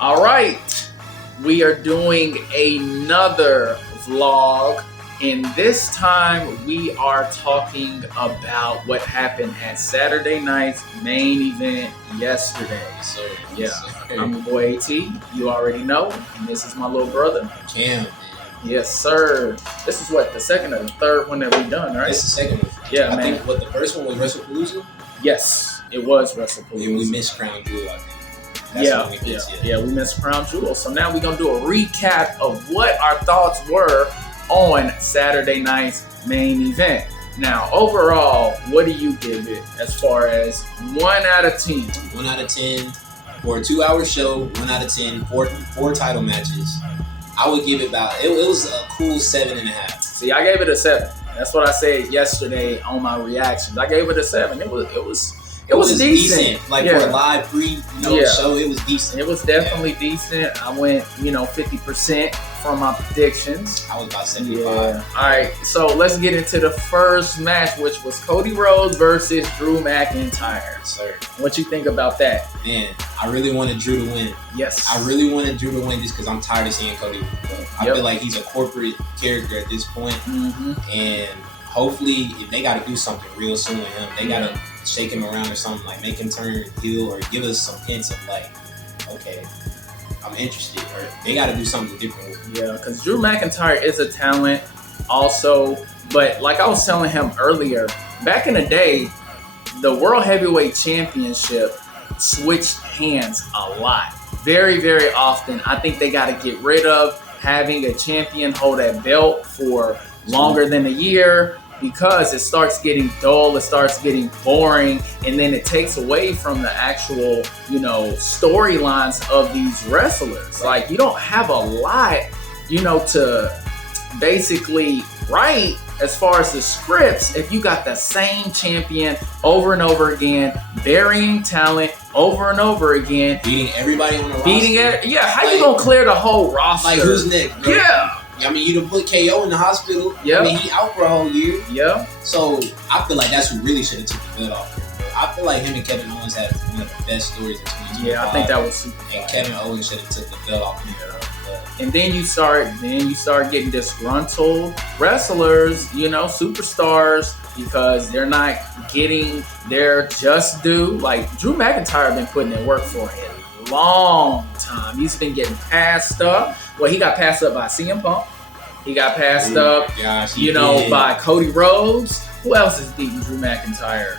All right, we are doing another vlog, and this time we are talking about what happened at Saturday night's main event yesterday. So, Yeah, I'm your boy AT, you already know, and this is my little brother. Cam, man. Yes, sir. This is what, the second or the third one that we've done, right? It's the second one. Yeah, I man. think the first one was WrestlePalooza? Yes, it was WrestlePalooza. And we missed Crown Jewel, I think. That's what we missed, we missed Crown Jewel. So now we're going to do a recap of what our thoughts were on Saturday night's main event. Now, overall, what do you give it as far as 1 out of 10? 1 out of 10 for a 2-hour show. 1 out of 10 four title matches. I would give it about. It was a cool 7.5. See, I gave it a 7. That's what I said yesterday on my reactions. I gave it a 7. It was decent. Like for a live show, it was decent. It was definitely decent. I went 50% from my predictions. I was about 75. Yeah. All right, so let's get into the first match, which was Cody Rhodes versus Drew McIntyre. Sir, what you think about that? Man, I really wanted Drew to win. Yes. I really wanted Drew to win just because I'm tired of seeing Cody win. I feel like he's a corporate character at this point. And hopefully, if they got to do something real soon with him, they got to shake him around or something, like make him turn heel or give us some hints of like, okay, I'm interested, or they got to do something different with him. Yeah, because Drew McIntyre is a talent also, but like I was telling him earlier, back in the day, the World Heavyweight Championship switched hands a lot. Very, very often. I think they got to get rid of having a champion hold that belt for longer than a year, because it starts getting dull, it starts getting boring, and then it takes away from the actual, storylines of these wrestlers. Like, you don't have a lot, to basically write as far as the scripts if you got the same champion over and over again, burying talent over and over again, beating everybody on the roster. How you gonna clear the whole roster? Like, who's next, bro? Yeah. I mean, you done put KO in the hospital. Yeah. I mean, he out for a whole year. Yeah. So I feel like that's who really should have took the belt off him, bro. I feel like him and Kevin Owens had one of the best stories in 2025. Yeah, I think that was super. And Kevin Owens should have took the belt off him. And then you start getting disgruntled wrestlers, superstars, because they're not getting their just due. Like, Drew McIntyre been putting in work for a long time. He's been getting passed up. Well, he got passed up by CM Punk. He got passed up, by Cody Rhodes. Who else is beating Drew McIntyre?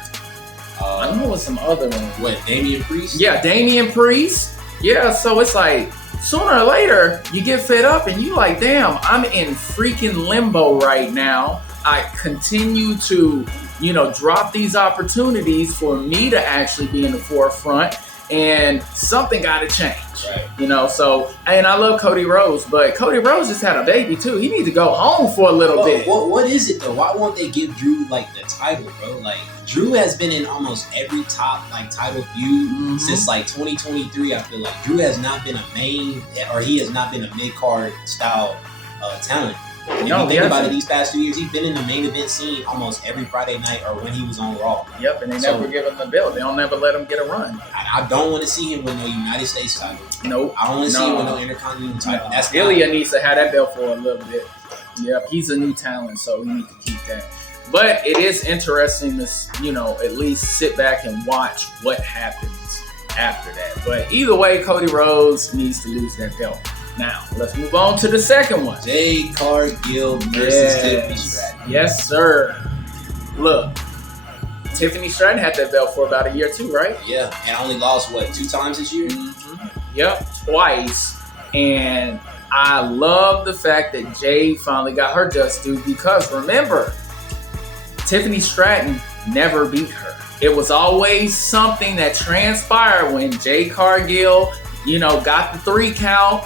I know it's some other ones. What, Damian Priest? Yeah, Damian Priest. Yeah, so it's like, sooner or later, you get fed up and you like, damn, I'm in freaking limbo right now. I continue to, drop these opportunities for me to actually be in the forefront, and something got to change. Right. So, and I love Cody Rhodes, but Cody Rhodes just had a baby too. He needs to go home for a little bit. What is it though? Why won't they give Drew like the title, bro? Like, Drew has been in almost every top title feud since 2023. I feel like Drew has not been a main, or he has not been a mid-card style talent. If you think about it, these past 2 years, he's been in the main event scene almost every Friday night or when he was on Raw. Yep, and they never give him the belt. They don't never let him get a run. I don't want to see him with no United States title. Nope. I don't want to see him with no Intercontinental title. That's Ilya needs to have that belt for a little bit. Yep, he's a new talent, so he needs to keep that. But it is interesting to, at least sit back and watch what happens after that. But either way, Cody Rhodes needs to lose that belt. Now, let's move on to the second one. Jade Cargill versus Tiffany Stratton. Yes, sir. Look, Tiffany Stratton had that belt for about a year too, right? Yeah, and only lost, 2 times this year? Yep, twice. And I love the fact that Jade finally got her just due, because remember, Tiffany Stratton never beat her. It was always something that transpired when Jade Cargill got the 3 count,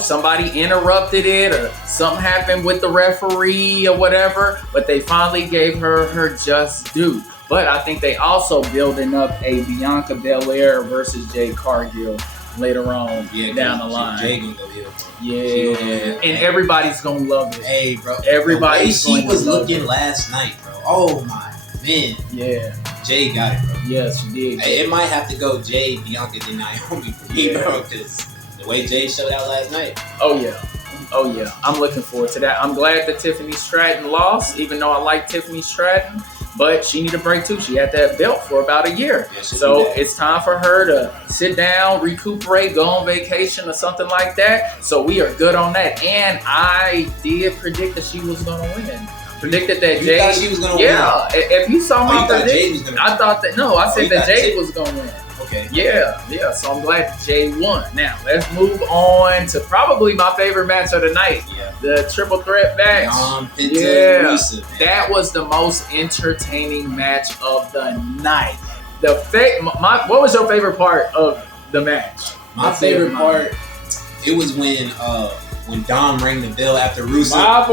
somebody interrupted it or something happened with the referee or whatever, but they finally gave her just due. But I think they also building up a Bianca Belair versus Jade Cargill later on down the line. Jade gonna go heel. Yeah, and everybody's gonna love it. Hey, bro, everybody's the way she was looking last night, bro. Oh my man. Yeah. Jade got it, bro. Yes, she did. It might have to go Jade, Bianca, then Naomi for me, bro, because The way Jay showed out last night. Oh yeah, I'm looking forward to that. I'm glad that Tiffany Stratton lost, even though I like Tiffany Stratton. But she needed a break too. She had that belt for about a year. Yeah, so it's time for her to sit down, recuperate, go on vacation or something like that. So we are good on that. And I did predict that she was going to win. Predicted that Jay. Thought she was going to win? Yeah. If you saw my prediction, I thought that, no, I said that Jay was going to win. Okay. Yeah. So I'm glad Jay won. Now, let's move on to probably my favorite match of the night. Yeah. The triple threat match. Rusev, that was the most entertaining match of the night. What was your favorite part of the match? My favorite part, it was when Dom rang the bell after Rusev. I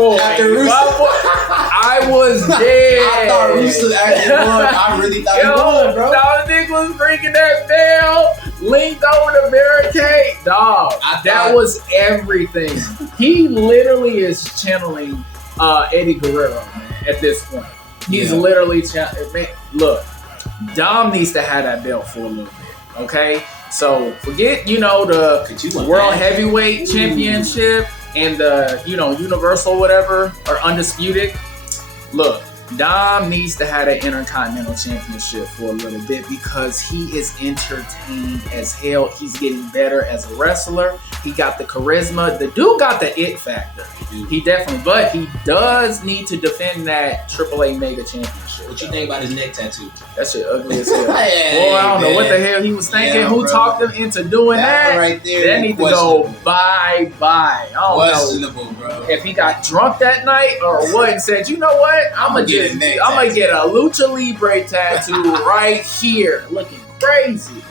was dead. I thought Rusev actually won. I really thought he won, bro. Dominic was ringing that bell, linked over the barricade. Dog, that was everything. He literally is channeling Eddie Guerrero, man, at this point. He's literally man, look, Dom needs to have that belt for a little bit, okay? So forget, the World Heavyweight Championship and the, Universal whatever, or Undisputed. Look, Dom needs to have an Intercontinental Championship for a little bit because he is entertaining as hell. He's getting better as a wrestler. He got the charisma. The dude got the it factor. He definitely, but he does need to defend that AAA Mega Championship. What you think about his neck tattoo? That shit ugly as hell. Hey, boy, I don't know what the hell he was thinking. Who talked him into doing that? Right there. That need to go bye-bye. I don't questionable, bro. If he got drunk that night or what and said, you know what? I'm gonna get a Lucha Libre tattoo right here. Looking crazy.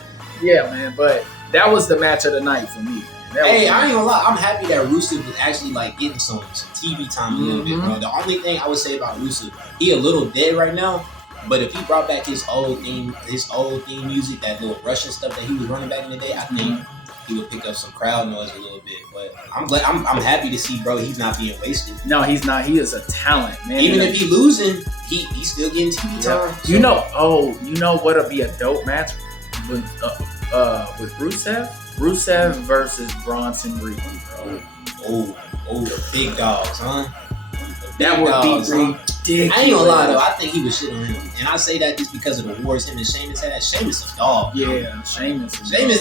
Yeah, man, but that was the match of the night for me. Hey, I ain't gonna lie. I'm happy that Rusev was actually getting some TV time a little bit, bro. The only thing I would say about Rusev, he a little dead right now. But if he brought back his old theme music, that little Russian stuff that he was running back in the day, I think he would pick up some crowd noise a little bit. But I'm glad. I'm happy to see, bro. He's not being wasted. No, he's not. He is a talent, man. Even if he losing, he's still getting TV time. So. You know what'll be a dope match with Rusev? Rusev versus Bronson Reed, bro. Oh, the big dogs, huh? That would be ridiculous. I ain't gonna lie though, I think he was shit on him. And I say that just because of the wars him and Sheamus had. Sheamus a dog. Yeah, Sheamus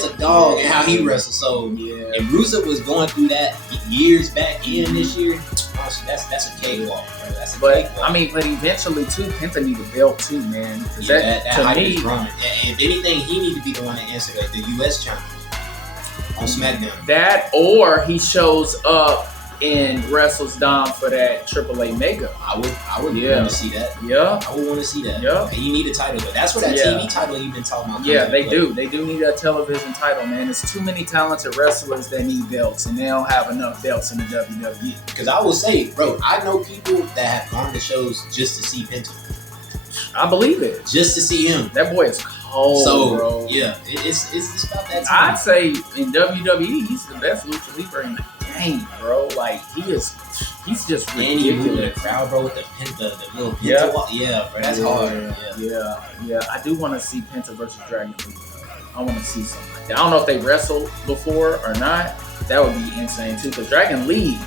a dog and how he wrestled. So if Rusev was going through that years back in this year, that's a cakewalk, bro. That's a cakewalk. I mean, but eventually too, Penta need a belt too, man. That hype is growing. If anything, he need to be the one to answer the US challenge on SmackDown. That or he shows up and wrestles Dom for that AAA Mega. I would want to see that. Yeah. I would want to see that. Yeah. He need a title, but that's what that TV title you've been talking about. Yeah, they do. They do need a television title, man. There's too many talented wrestlers that need belts, and they don't have enough belts in the WWE. Because I will say, bro, I know people that have gone to shows just to see Penta. I believe it. Just to see him. That boy is cold, bro. Yeah, it's about that time. I'd say in WWE, he's the best Lucha Libre in the game, bro. Like, he's just ridiculous. And he moved the crowd, bro, with the little Penta walk. Yeah, bro, that's hard. Yeah. I do want to see Penta versus Dragon Lee, though. I want to see something like that. I don't know if they wrestled before or not. That would be insane, too. Because Dragon Lee...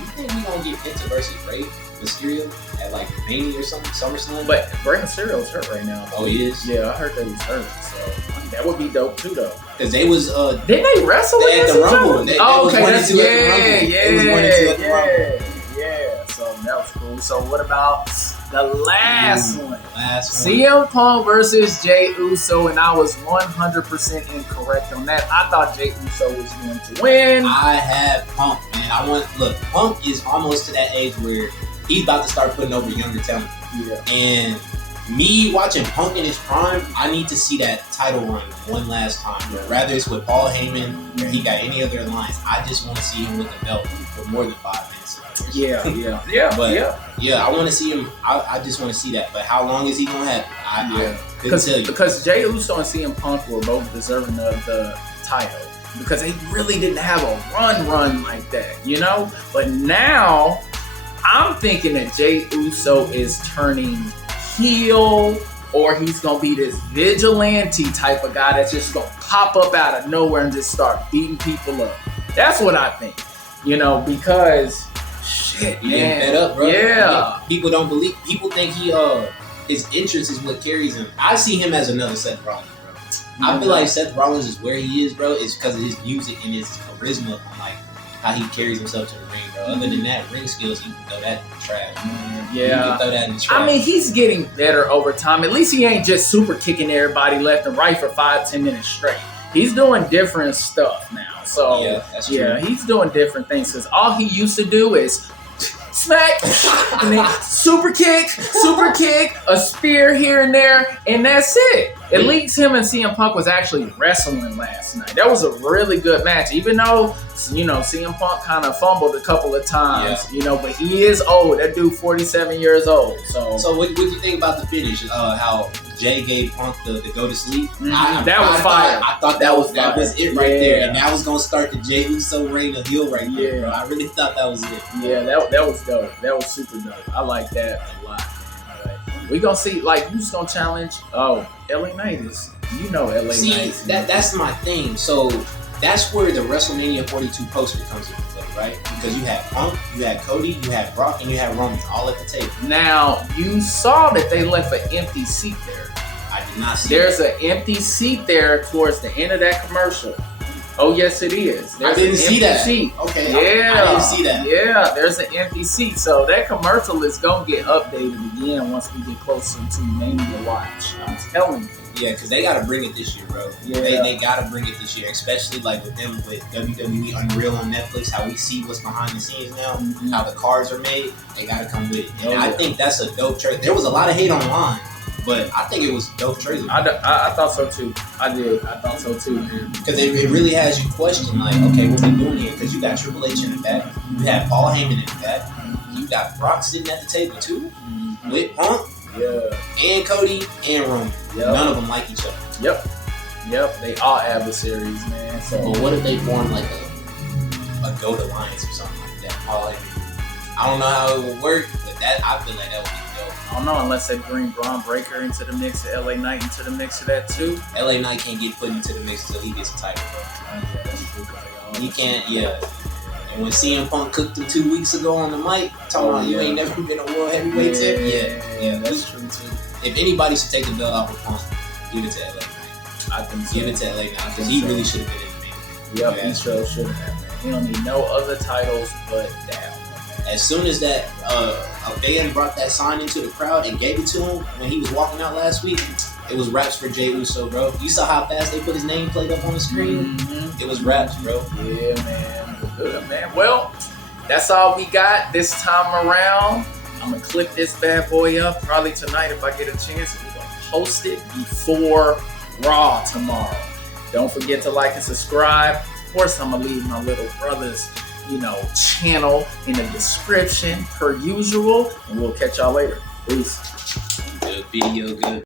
You think we gonna get Penta versus Rey Mysterio at Mania or something, SummerSlam? But Rey Mysterio's hurt right now. Oh, he is? Yeah, I heard that he's hurt. So that would be dope too, though. Because they was didn't they wrestle at the Rumble? Okay, yeah. So that was cool. So what about the last one? CM Punk versus Jey Uso, and I was 100% incorrect on that. I thought Jey Uso was going to win. I have Punk, man. Punk is almost to that age where he's about to start putting over younger talent. Yeah. And me watching Punk in his prime, I need to see that title run one last time. Rather it's with Paul Heyman or he got any other alliance. I just want to see him with the belt for more than 5 minutes. Yeah. I want to see him. I just want to see that. But how long is he gonna have? I couldn't tell you. Because Jey Uso and CM Punk were both deserving of the title because they really didn't have a run like that, But now I'm thinking that Jey Uso is turning heel or he's gonna be this vigilante type of guy that's just gonna pop up out of nowhere and just start beating people up. That's what I think. You know, because shit, He man. getting fed up, bro. Yeah. People don't believe. People think his interest is what carries him. I see him as another Seth Rollins, bro. I feel like Seth Rollins is where he is, bro. Is because of his music and his charisma, and like how he carries himself to the ring, bro. Other than that, ring skills, you can throw that in the trash. Yeah. You can throw that in the trash. I mean, he's getting better over time. At least he ain't just super kicking everybody left and right for 5-10 minutes straight. He's doing different stuff now. So yeah, that's true. yeah, he's doing different things because all he used to do is smack and then super kick, a spear here and there, and that's it. At least him and CM Punk was actually wrestling last night. That was a really good match, even though, you know, CM Punk kind of fumbled a couple of times, you know, but he is old. That dude 47 years old. So what do you think about the finish? How Jay gave Punk the go to sleep? That was fire. I thought that was it right there, and that was gonna start the Jey Uso reign of heel right there. Bro. I really thought that was it. Yeah, that was dope. That was super dope. I like that a lot. We gonna see, like, who's gonna challenge? Oh, LA Knight is, you know, LA Knight. See, that's my thing. So that's where the WrestleMania 42 poster comes into play, right? Because you had Punk, you had Cody, you had Brock, and you had Roman all at the table. Now, you saw that they left an empty seat there. I did not see There's an empty seat there towards the end of that commercial. Oh, yes, it is. I didn't see that. Seat. Okay. Yeah. I didn't see that. Yeah, there's an empty seat. So that commercial is going to get updated again once we get closer to Mania Watch. I'm telling you. Yeah, because they got to bring it this year, bro. Yeah. They got to bring it this year, especially like with them with WWE Unreal on Netflix, how we see what's behind the scenes now, how the cards are made. They got to come with it. And I think that's a dope trailer. There was a lot of hate online, but I think it was a dope trailer. I thought so too. I did. I thought so too, man. Because it really has you question, like, okay, what we doing here? Because you got Triple H in the back, you have Paul Heyman in the back, you got Brock sitting at the table too, with Punk, and Cody, and Roman. None of them like each other. Yep. They all adversaries, man. So, but what if they form like a GOAT alliance or something like that? Paul Heyman. I don't know how it would work, but I feel like that would be dope. I don't know, unless they bring Braun Breaker into the mix, LA Knight into the mix of that too. LA Knight can't get put into the mix until he gets a title, bro. Yeah, that's true. He can't, And when CM Punk cooked him 2 weeks ago on the mic, talking about you ain't never been a world heavyweight champion. Yeah, that's true too. If anybody should take the belt off of Punk, give it to LA Knight. I think so. Give it to LA Knight because he really should have been in the main. Yep, he sure should have, man. He don't need no other titles but that one, man. As soon as that a fan brought that sign into the crowd and gave it to him when he was walking out last week, it was raps for Jey Uso, bro. You saw how fast they put his name played up on the screen? It was raps, bro. Yeah, man. Good, man. Well, that's all we got this time around. I'm going to clip this bad boy up probably tonight if I get a chance. We're going to post it before Raw tomorrow. Don't forget to like and subscribe. Of course, I'm going to leave my little brother's, channel in the description per usual. And we'll catch y'all later. Peace. Good video, good.